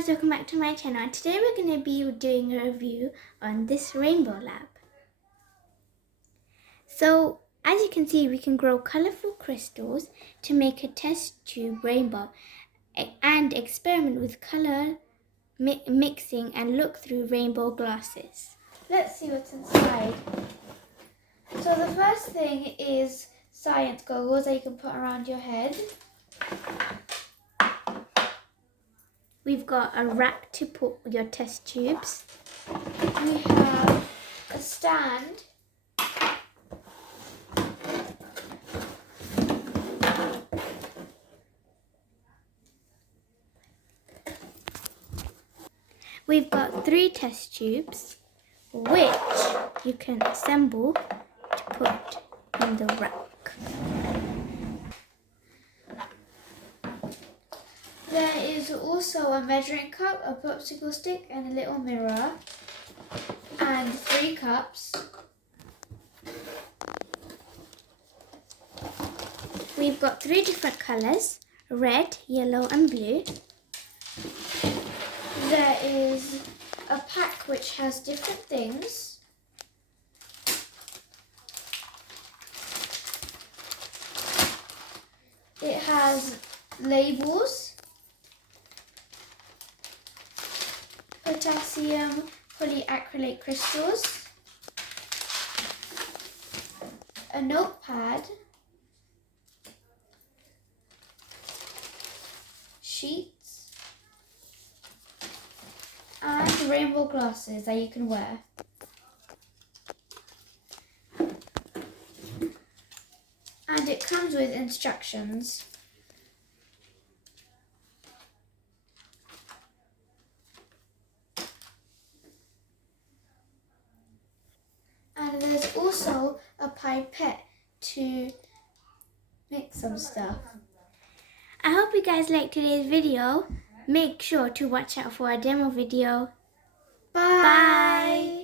guys, welcome back to my channel. Today we're going to be doing a review on this rainbow lab. So as you can see, we can grow colourful crystals to make a test tube rainbow and experiment with colour mixing and look through rainbow glasses. Let's see what's inside. So the first thing is science goggles that you can put around your head. We've got a rack to put your test tubes. We have a stand. We've got 3 test tubes, which you can assemble to put in the rack. There is also a measuring cup, a popsicle stick and a little mirror, and 3 cups. We've got 3 different colours, red, yellow and blue. There is a pack which has different things. It has labels, potassium polyacrylate crystals, a notepad, sheets, and rainbow glasses that you can wear. And it comes with instructions. And there's also a pipette to mix some stuff. I hope you guys liked today's video. Make sure to watch out for our demo video. Bye!